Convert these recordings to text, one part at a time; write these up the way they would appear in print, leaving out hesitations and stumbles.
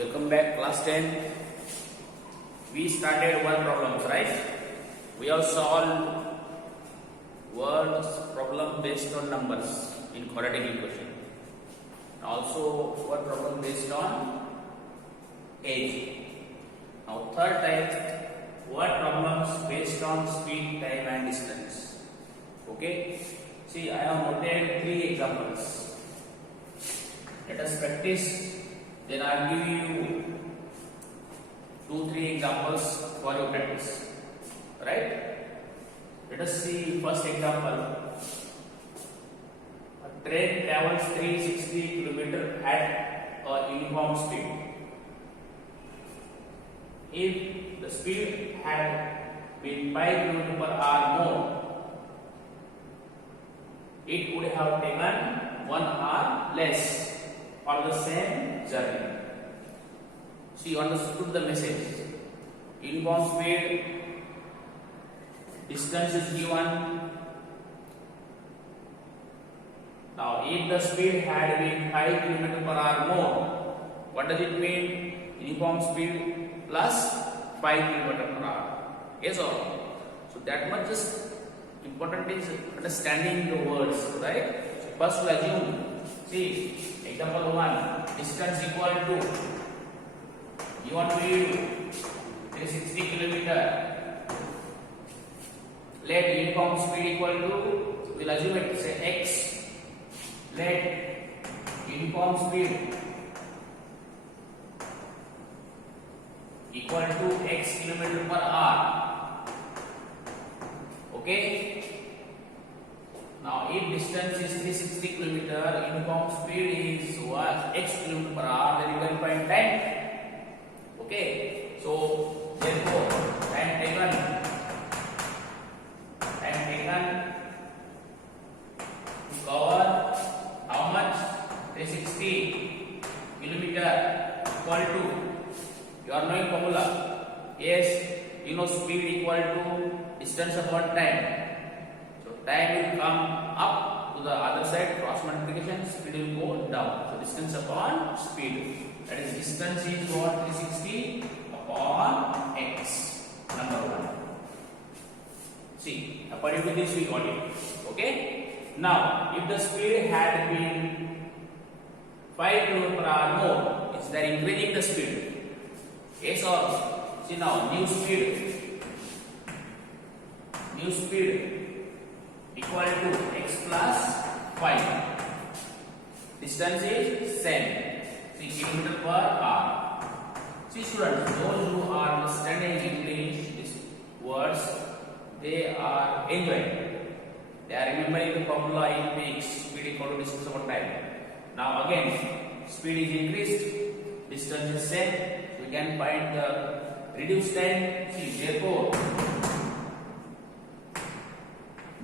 Welcome back, class 10. We started word problems, right? We have solved words problem based on numbers in quadratic equation. Also, word problem based on age. Now, third type, word problems based on speed, time, and distance. Okay? See, I have noted 3 examples. Let us practice. Then I will give you 2-3 examples for your practice. Right? Let us see first example. A train travels 360 km at a uniform speed. If the speed had been 5 km per hour more, it would have taken 1 hour less for the same journey. So you understood the message. Uniform speed, distance is given. Now, if the speed had been 5 km per hour more, what does it mean? Uniform speed plus 5 km per hour. Yes or no? So that much is important is understanding the words, right? So first we assume. See, example 1, distance equal to, you want to use 360 km. Let uniform speed equal to, we'll assume it say x. Let uniform speed equal to x km per hour. Okay? Now, if distance is 360 km, uniform speed is what? X km per hour, then you can find time. Okay? So, therefore, time taken to cover how much? 360 km equal to, you are knowing formula. Yes, you know speed equal to distance upon time. Time will come up to the other side, cross multiplication, speed will go down. So distance upon speed. That is, distance is what? 360 upon x. Number 1. See, according to this we got it. Okay? Now, if the speed had been 5 km per hour more, it's there increasing the speed. Yes or no? See now, new speed equal to x plus 5. Distance is same, 3 km per hour. See students, those who are understanding English, these words, they are enjoying. They are remembering the formula in which speed equal to distance over time. Now again, speed is increased, distance is same. We can find the reduced time. See, therefore,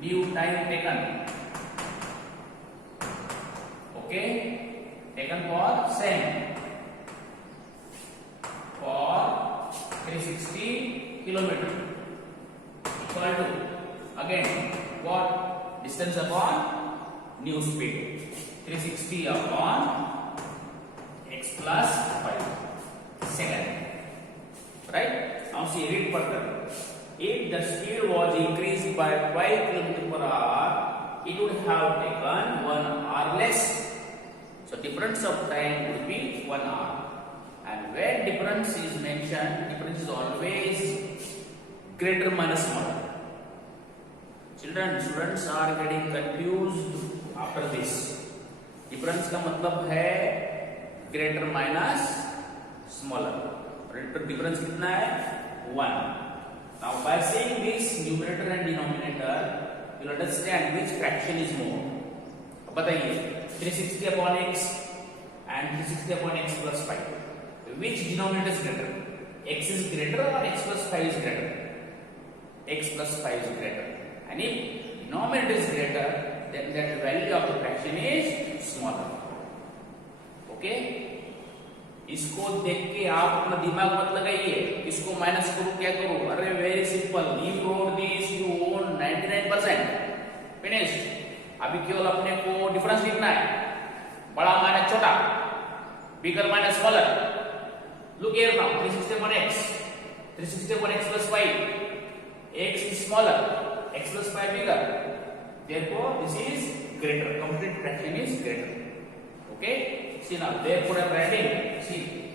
new time taken, okay, taken for same, for 360 km equal to, again, what? Distance upon new speed, 360 upon x plus 5 second. Right? Now see, read further. If the speed was increased by 5 km per hour, it would have taken 1 hour less. So difference of time would be 1 hour. And when difference is mentioned, difference is always greater minus smaller. Children, students are getting confused after this. Difference का मतलब है greater minus smaller. Difference कितना है? 1. Now, by seeing this numerator and denominator, you will understand which fraction is more. बताइए, 360 upon x and 360 upon x plus 5. Which denominator is greater? X is greater or x plus 5 is greater? X plus 5 is greater. And if denominator is greater, then that value of the fraction is smaller. Okay? इसको देख के आप अपना दिमाग मत लगाइए, इसको minus करो क्या करो, अरे very simple, you road this, you own 99%, finished. अभी केवल अपने को डिफरेंस लिखना है, बड़ा माइनस छोटा, bigger minus smaller, Look here now, 360 upon x. 360 upon x plus 5. X is smaller, x plus 5 bigger. Therefore, this is greater. Complete fraction is greater. Okay? See now, therefore I am writing, see,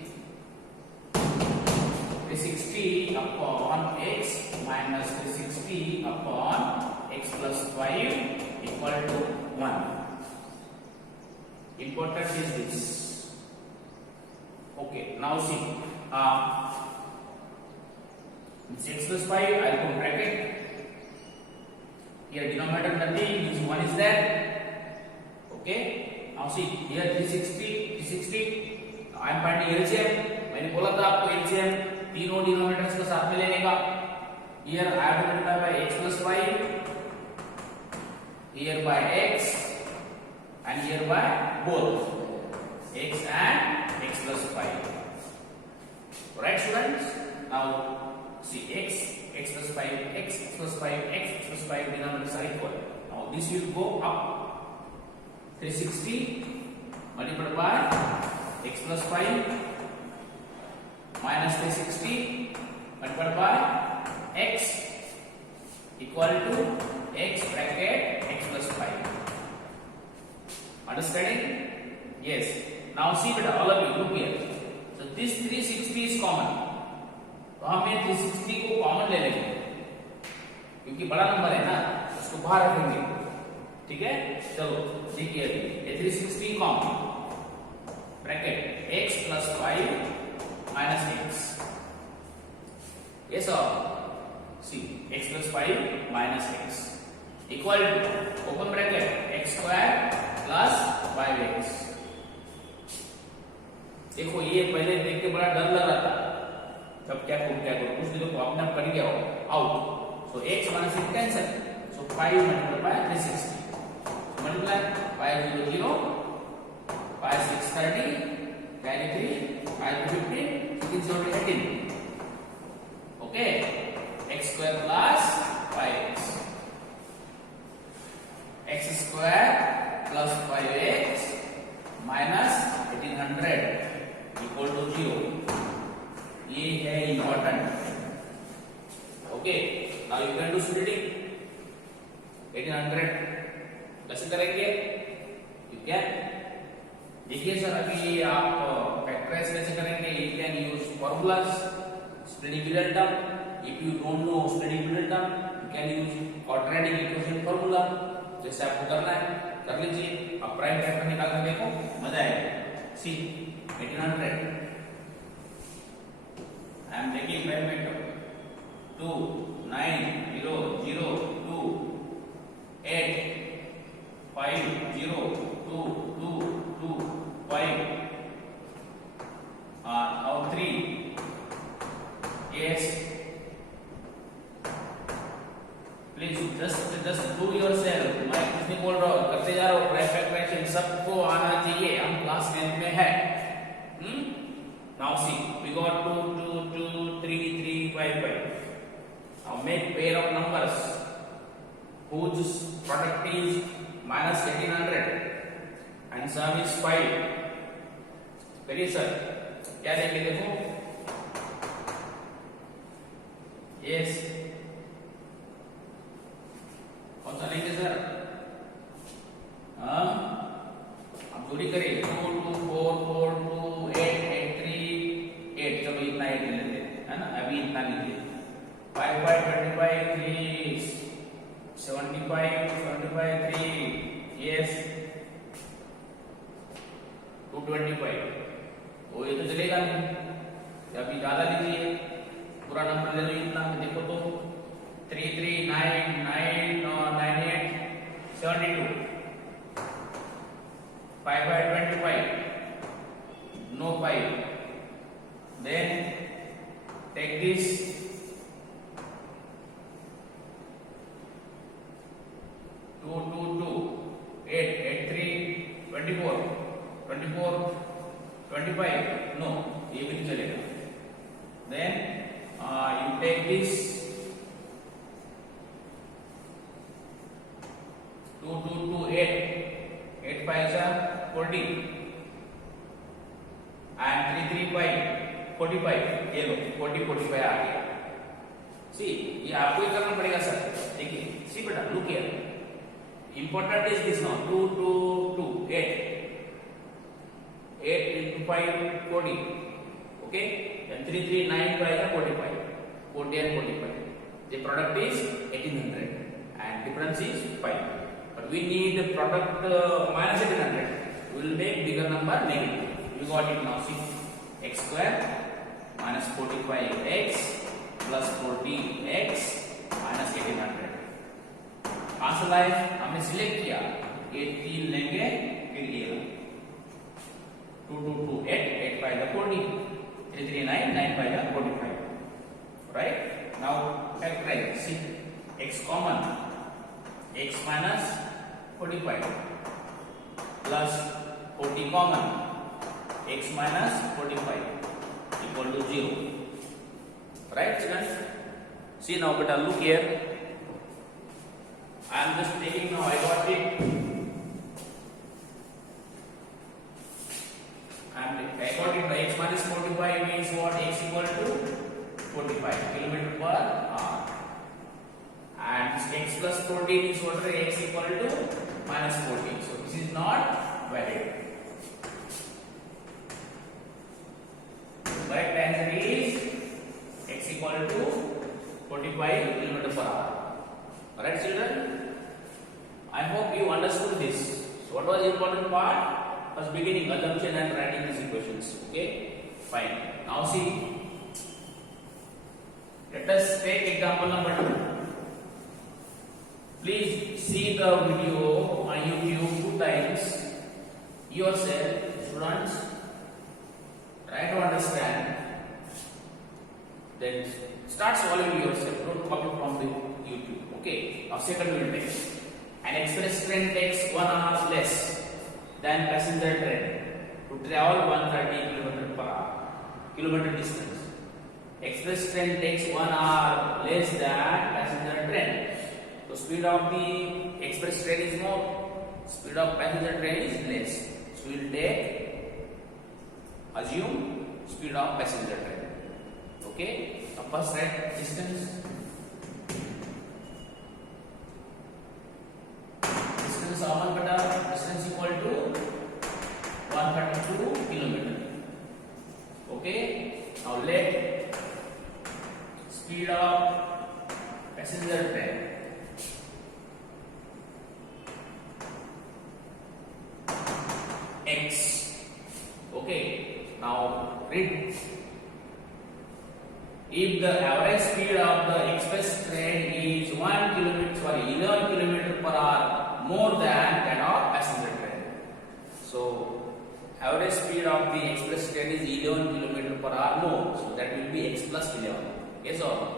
360 upon x minus 360 upon x plus 5 equal to 1. Important is this. Okay, now see, this x plus 5, I will put bracket. Here denominator nothing, this 1 is there. Okay, now see, here 360, I am finding LCM. मैंने बोला था आपको LCM तीनों denominators को साथ में लेने का. Here I have to multiply by x plus 5, here by x, and here by both x and x plus 5. Right, students? Now see, x plus 5, x plus 5, x plus 5 denominators are equal. Now this will go up. 360 multiplied by x plus 5 minus 360 multiplied by x equal to x bracket x plus 5. Understanding? Yes. Now see beta, all of you look here. So this 360 is common. तो हम ये 360 को common ले लेंगे क्योंकि बड़ा number है ना, उसको बाहर रखेंगे. ठीक है, चलो देखिए ये 360 common bracket x plus 5 minus x. Yes or see, x plus 5 minus x equal to open bracket x square plus 5x. देखो ये पहले देख के बड़ा डर लग रहा था, तब क्या करूं कुछ दिनों को अपने आप कर गया हो out. So x minus x cancel, so 5 multiply by 360 multiply 5 0 0 5 6 30 carry 3 5 15 6 0 18. Okay, x square plus 5x, x square plus 5x minus 1800 equal to 0. ये है important. Okay, now you can do splitting. 1800 कैसे करेंगे? You can. देखिए sir, अभी आप factorise कैसे करेंगे? You can use formulas, splitting middle term. If you don't know splitting middle term, you can use quadratic equation formula. जैसे आपको करना है कर लीजिए. अब प्राइम फैक्टर निकाल कर देखो, मजा आएगा. See, 1800. I am taking prime factor 2 9 0 0 2 8 5 0 2 2 2 5 now 3. Yes, please just do yourself. मैं कुछ नहीं बोल रहा हूँ, करते जा रहा हूँ. प्राइम फैक्टराइजेशन सबको आना चाहिए, हम क्लास 10 में है. Now see, we got 2 2 2 3 3 5 5. Now make pair of numbers whose product is minus 1800 and sum is 5. करिए सर, क्या देंगे देखो. Yes, कौन सा लेंगे सर? हाँ, अब दूरी करिए. 2 2 4 4 2 8 8 3 8. चलो इतना 8 ले लेते हैं, है ना. अभी इतना लीजिए. 5 5 25 3 75 75 3. Yes, 225. तो ये तो चलेगा नहीं. अभी ज्यादा लीजिए, पूरा नंबर ले लो इतना. देखो तो 3 3 9 9 9 8 72. 5 by 25. No 5. Then take this. Two, 8, 8, 3, 24, 24, 25. No, ये भी नहीं चलेगा. Then you take this. 2, 2, 2, 8. 8 5 is 40. And 3, 3, 5. 45 ये लो 45 आ गया। सी ये आपको ही करना पड़ेगा सर। देखिए सी बेटा look here, important is this now 2 2 2 8 into 5 40 okay, then 3 3 9 5 45 40 and 45, the product is 1800 and difference is 5, but we need the product minus 1800, we will make bigger number negative. You got it now. See, x square minus 45x plus 40x minus 1800 answer life हमने select किया, ये 3 लेंगे फिर ये 2 2 2 8 8 5 40 3 3 9 9 5 45, right? Now factorize. See, x common, x minus 45 plus 40 common, x minus 45 equal to 0, right students? See now beta look here, I am just taking now, I got it, and I got it, x minus 45 means what? X equal to 45 kilometer per hour, and x plus 40 means what? X equal to minus 40, so this is not valid. Right answer is x equal to 45 kilometer per hour. Alright children, I hope you understood this. So what was the important part? First beginning, assumption and writing these equations. Okay, fine. Now see, let us take example number 2. Please see the video on YouTube 2 times yourself, students. Try to understand, then start solving yourself, don't copy from the YouTube. Okay, now second we will take, an express train takes 1 hour less than passenger train to travel 130 kilometer distance. Express train takes 1 hour less than passenger train, so speed of the express train is more, speed of passenger train is less, so we will take, assume speed of passenger train. Okay, so first write distance. Distance of one beta, distance equal to 132 kilometer. Okay, now let speed of passenger train x. Okay, now read. If the average speed of the express train is 11 kilometer per hour more than that of passenger train, so average speed of the express train is 11 kilometer per hour more, so that will be x plus 11. Yes or no?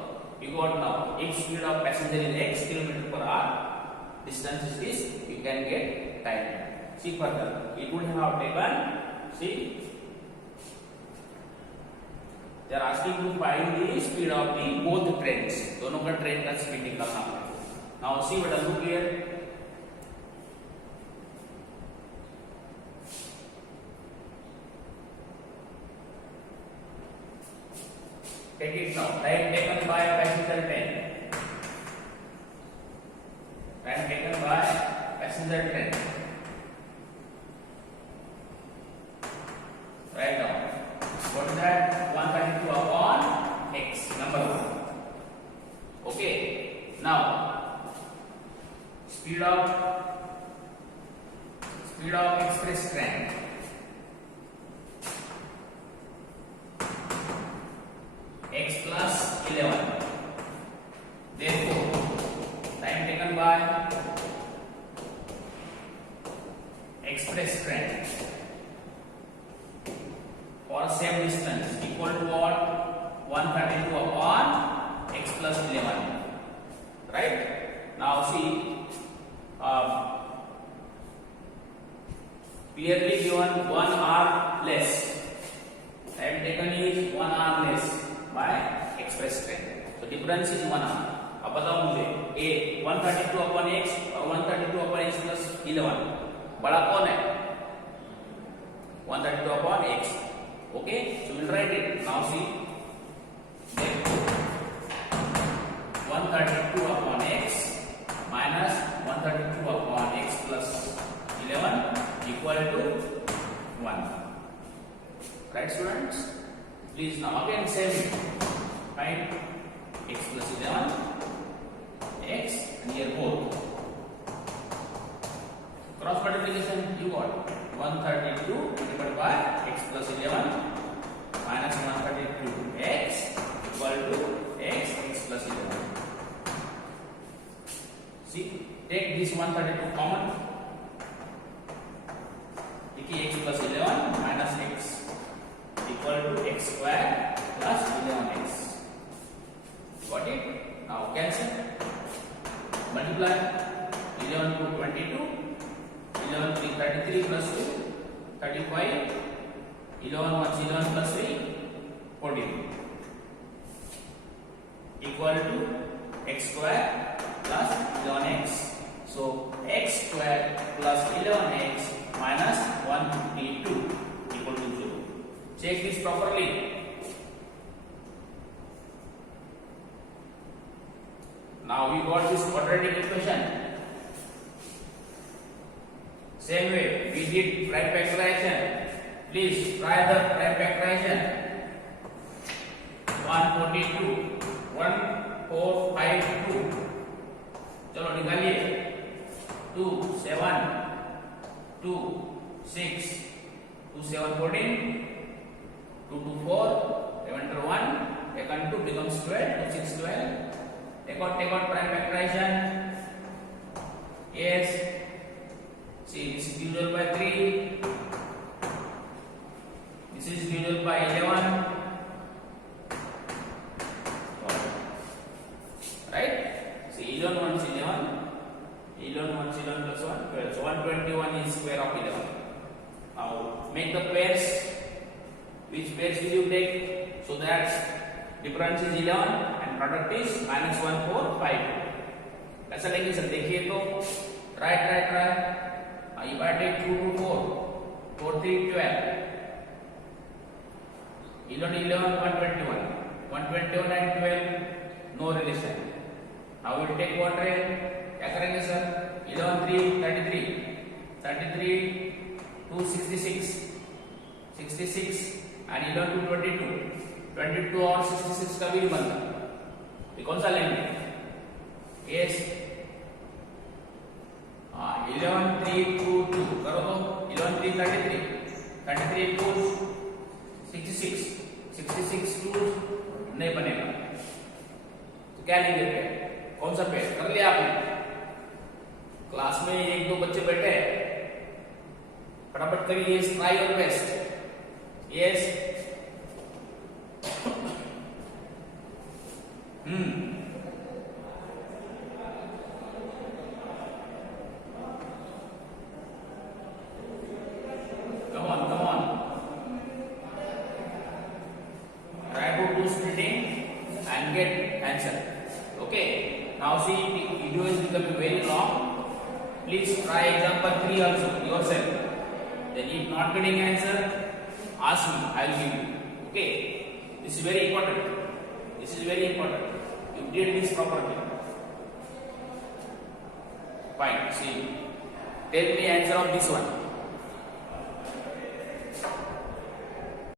You got now, if speed of passenger is x kilometer per hour, distance is this, you can get time. See further, it would have taken, see, they are asking to find the speed of the both trains, दोनों का train का speed निकालना है. Now see what I look here. Take it now. Time taken by passenger train. Time taken by passenger train. Right now. What is that? 132 upon x, number 1. Okay. Now, speed of express train. X plus 11. Therefore, time taken by express train for same distance equal to what? 132 upon x plus 11. Right? Now see, clearly given 1 hour less. Time taken is 1 hour less by express train. So difference is 1 hour. अब बताओ मुझे, a 132 upon x और 132 upon x plus 11 बड़ा कौन है? 132 upon x. Okay, so we'll write it. Now see, then 132 upon x minus 132 upon x plus 11 equal to 1. Right, students? Please now again same. Find x plus 11, x and here both. Cross multiplication, you got 132 divided by x plus 11 minus 132 x equal to x plus 11. See, take this 132 common. Take x plus 11 minus x equal to x square plus 11x. Got it? Now cancel. Multiply 11 to 22. 11 3 33 plus 2 35. 11 1 11 plus 3 14 equal to x square plus 11x. So x square plus 11x minus 152 equal to 0. Check this properly. Now we got this quadratic equation. Same way we did prime factorization. Please try the prime factorization. 142 1452. चलो निकालिए. 2 7 2 6 2 7 14 2 2 4 remainder 1 take on 2 becomes 12 2 6 12. Take out prime factorization. Yes. See, this is divisible by 3. This is divisible by 11. Right? See, 11 1 is 11. 11 1 is 11 plus 1 12. So 121 is square of 11. Now make the pairs. Which pairs will you take? So that difference is 11 and product is minus 1 4 5. ऐसा लेंगे sir. देखिए तो try. If I take 2 to 4 4 3 12 11 121 121 and 12 no relation. Now we will take what ray? क्या करेंगे sir? 11 3 33 2 66 and 11 2 22 और 66 का भी बनता. ये कौन सा लेंगे? Yes. 11 3 2 2 करो तो 11 3 33 2 66 2 नहीं बनेगा. तो क्या लेंगे पेड़? कौन सा पेड़? कर लिया आपने? क्लास में एक दो बच्चे बैठे हैं, फटाफट करिए. Try your best. Yes. Come on. Try to do splitting and get answer. Okay. Now see, the video is becoming very long. Please try example 3 also yourself. Then if not getting answer, ask me. I will give you. Okay. This is very important. You did this properly. Fine. See. Tell me answer of this one.